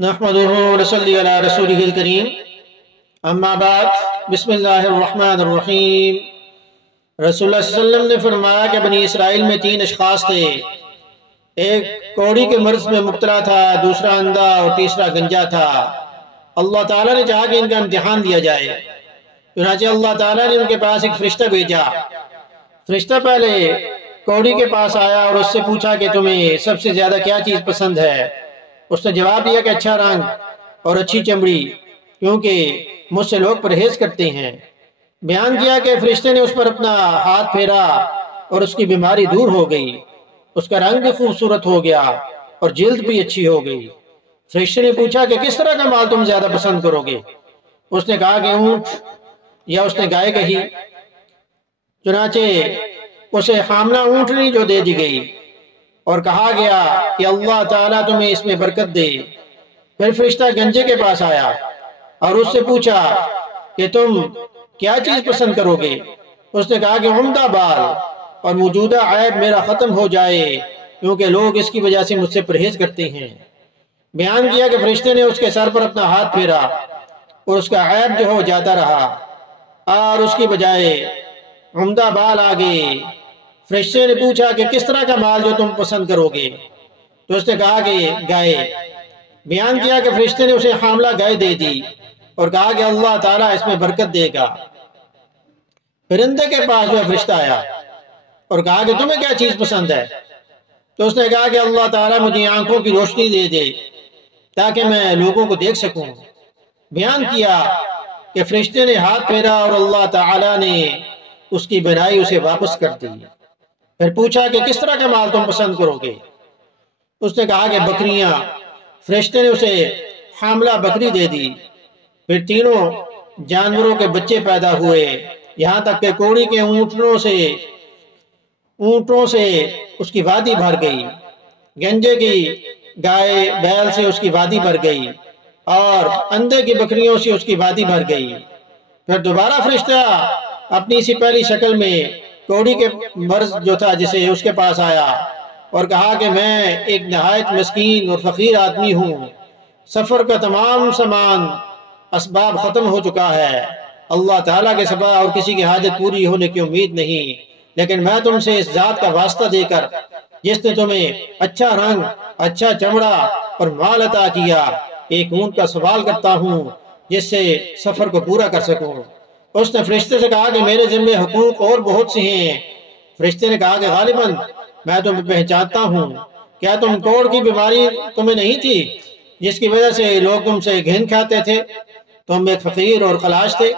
نحمدہ ونصلی علی رسولہ الکریم اما بعد بسم اللہ الرحمن الرحیم۔ رسول اللہ صلی اللہ علیہ وسلم نے فرمایا کہ بنی اسرائیل میں 3 اشخاص تھے، ایک کوڑی کے مرض میں مبتلا تھا، دوسرا اندھا اور تیسرا گنجا تھا۔ اللہ تعالیٰ نے چاہا کہ ان کا امتحان دیا جائے، چنانچہ اللہ تعالیٰ نے ان کے پاس ایک فرشتہ بھیجا۔ فرشتہ پہلے کوڑی کے پاس آیا اور اس سے پوچھا کہ تمہیں سب سے زیادہ کیا چیز پسند ہے؟ اس نے جواب دیا کہ اچھا رنگ اور اچھی چمڑی، کیونکہ مجھ سے لوگ پرہیز کرتے ہیں۔ بیان کیا کہ فرشتے نے اس پر اپنا ہاتھ پھیرا اور اس کی بیماری دور ہو گئی، اس کا رنگ بھی خوبصورت ہو گیا اور جلد بھی اچھی ہو گئی۔ فرشتے نے پوچھا کہ کس طرح کا مال تم زیادہ پسند کرو گے؟ اس نے کہا کہ اونٹ، یا اس نے گائے کہی۔ چنانچہ اسے حاملہ اونٹنی جو دے دی گئی اور کہا گیا کہ اللہ تعالیٰ تمہیں اس میں برکت دے۔ پھر فرشتہ گنجے کے پاس آیا اور اس سے پوچھا کہ تم کیا چیز پسند کرو گے؟ اس نے کہا کہ عمدہ بال اور موجودہ عیب میرا ختم ہو جائے، کیونکہ لوگ اس کی وجہ سے مجھ سے پرہیز کرتے ہیں۔ بیان کیا کہ فرشتے نے اس کے سر پر اپنا ہاتھ پھیرا اور اس کا عیب جو ہو جاتا رہا اور اس کی بجائے عمدہ بال آ گئے۔ فرشتے نے پوچھا کہ کس طرح کا مال جو تم پسند کرو گے؟ تو اس نے کہا کہ گائے۔ بیان کیا کہ فرشتے نے اسے حاملہ گائے دے دی اور کہا کہ اللہ تعالیٰ اس میں برکت دے گا۔ پھر اندھے کے پاس جو فرشتہ آیا اور کہا کہ تمہیں کیا چیز پسند ہے؟ تو اس نے کہا کہ اللہ تعالیٰ مجھے آنکھوں کی روشنی دے دے تاکہ میں لوگوں کو دیکھ سکوں۔ بیان کیا کہ فرشتے نے ہاتھ پھیرا اور اللہ تعالیٰ نے اس کی بینائی اسے واپس کر دی۔ پھر پوچھا کہ کس طرح کا مال تم پسند کرو گے؟ اس نے کہا کہ بکریاں۔ فرشتے نے اسے حاملہ بکری دے دی۔ پھر تینوں جانوروں کے بچے پیدا ہوئے، یہاں تک کہ کوڑی کے اونٹوں سے اس کی وادی بھر گئی، گنجے کی گائے بیل سے اس کی وادی بھر گئی اور اندھے کی بکریوں سے اس کی وادی بھر گئی۔ پھر دوبارہ فرشتہ اپنی اسی پہلی شکل میں کوڑی کے مرض جو تھا جسے اس کے پاس آیا اور کہا کہ میں ایک نہایت مسکین اور فقیر آدمی ہوں، سفر کا تمام سامان اسباب ختم ہو چکا ہے، اللہ تعالیٰ کے سوا اور کسی کی حاجت پوری ہونے کی امید نہیں، لیکن میں تم سے اس ذات کا واسطہ دے کر جس نے تمہیں اچھا رنگ، اچھا چمڑا اور مال عطا کیا، ایک اونٹ کا سوال کرتا ہوں جس سے سفر کو پورا کر سکوں۔ اس نے فرشتے سے کہا کہ میرے ذمہ حقوق اور بہت سے ہیں۔ فرشتے نے کہا کہ غالباً میں تمہیں پہچانتا ہوں، کیا تم کوڑ کی بیماری تمہیں نہیں تھی جس کی وجہ سے لوگ تم سے گھن کھاتے تھے؟ تم ایک فقیر اور خلاش تھے،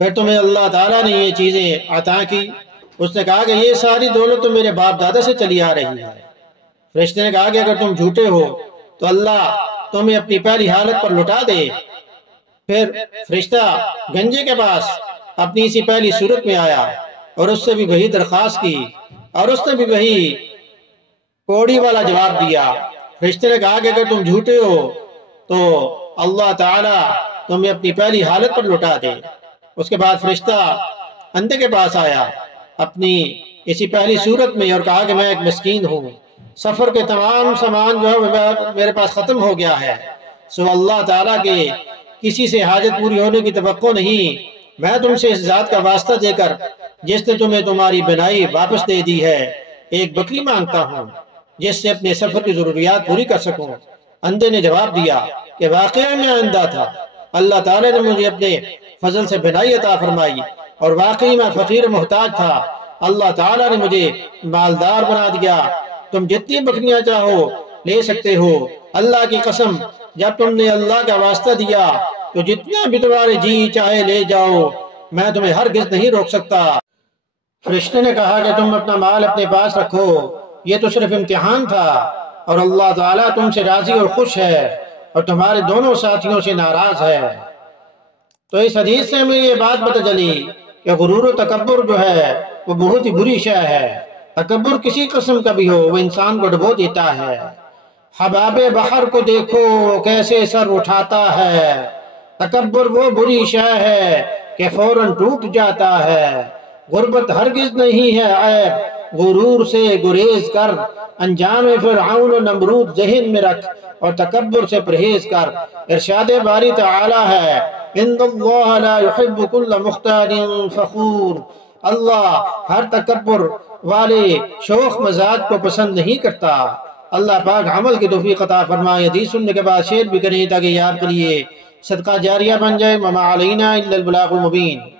پھر تمہیں اللہ تعالیٰ نے یہ چیزیں عطا کی۔ اس نے کہا کہ یہ ساری دولت تو میرے باپ دادا سے چلی آ رہی ہے۔ فرشتے نے کہا کہ اگر تم جھوٹے ہو تو اللہ تمہیں اپنی پہلی حالت پر لوٹا دے۔ پھر فرشتہ گنجے کے پاس اپنی اسی پہلی صورت میں آیا اور اس سے بھی وہی درخواست کی اور اس نے بھی وہی کوڑی والا جواب دیا۔ فرشتے نے کہا کہ اگر تم جھوٹے ہو تو اللہ تعالیٰ تمہیں اپنی پہلی حالت پر لوٹا دے۔ اس کے بعد فرشتہ اندھے کے پاس آیا اپنی اسی پہلی صورت میں اور کہا کہ میں ایک مسکین ہوں، سفر کے تمام سامان جو ہے میرے پاس ختم ہو گیا ہے، سو اللہ تعالیٰ کے کسی سے حاجت پوری ہونے کی توقع نہیں، میں تم سے اس ذات کا واسطہ دے کر جس نے تمہیں تمہاری بنائی واپس دے دی ہے ایک بکری مانگتا ہوں جس سے اپنے سفر کی ضروریات پوری کر سکوں۔ اندھے نے جواب دیا کہ واقعی میں اندھا تھا، اللہ تعالیٰ نے مجھے اپنے فضل سے بنائی عطا فرمائی اور واقعی میں فقیر محتاج تھا، اللہ تعالیٰ نے مجھے مالدار بنا دیا۔ تم جتنی بکریاں چاہو لے سکتے ہو، اللہ کی قسم جب تم نے اللہ کا واسطہ دیا تو جتنا بھی تمہارے جی چاہے لے جاؤ، میں تمہیں ہرگز نہیں روک سکتا۔ فرشتے نے کہا کہ تم اپنا مال اپنے پاس رکھو، یہ تو صرف امتحان تھا اور اللہ تعالیٰ تم سے راضی اور خوش ہے اور تمہارے دونوں ساتھیوں سے ناراض ہے۔ تو اس حدیث سے ہمیں یہ بات پتہ چلی کہ غرور و تکبر جو ہے وہ بہت ہی بری شے ہے۔ تکبر کسی قسم کا بھی ہو وہ انسان کو ڈبو دیتا ہے۔ حباب بحر کو دیکھو کیسے سر اٹھاتا ہے، تکبر وہ بری شے ہے کہ فوراً ٹوٹ جاتا ہے۔ غربت ہرگز نہیں ہے عیب، غرور سے گریز کر انجام فرعون و نمرود ذہن میں رکھ اور تکبر سے پرہیز کر۔ ارشاد باری تعالی ہے ان اللہ لا يحب كل مختال فخور، اللہ ہر تکبر والے شوخ مزاج کو پسند نہیں کرتا۔ اللہ پاک عمل کی توفیق عطا فرمائے۔ حدیث سننے کے بعد شیئر بھی کریں تاکہ یہ آپ کے لیے صدقہ جاریہ بن جائے۔ وما علینا الا البلاغ المبین۔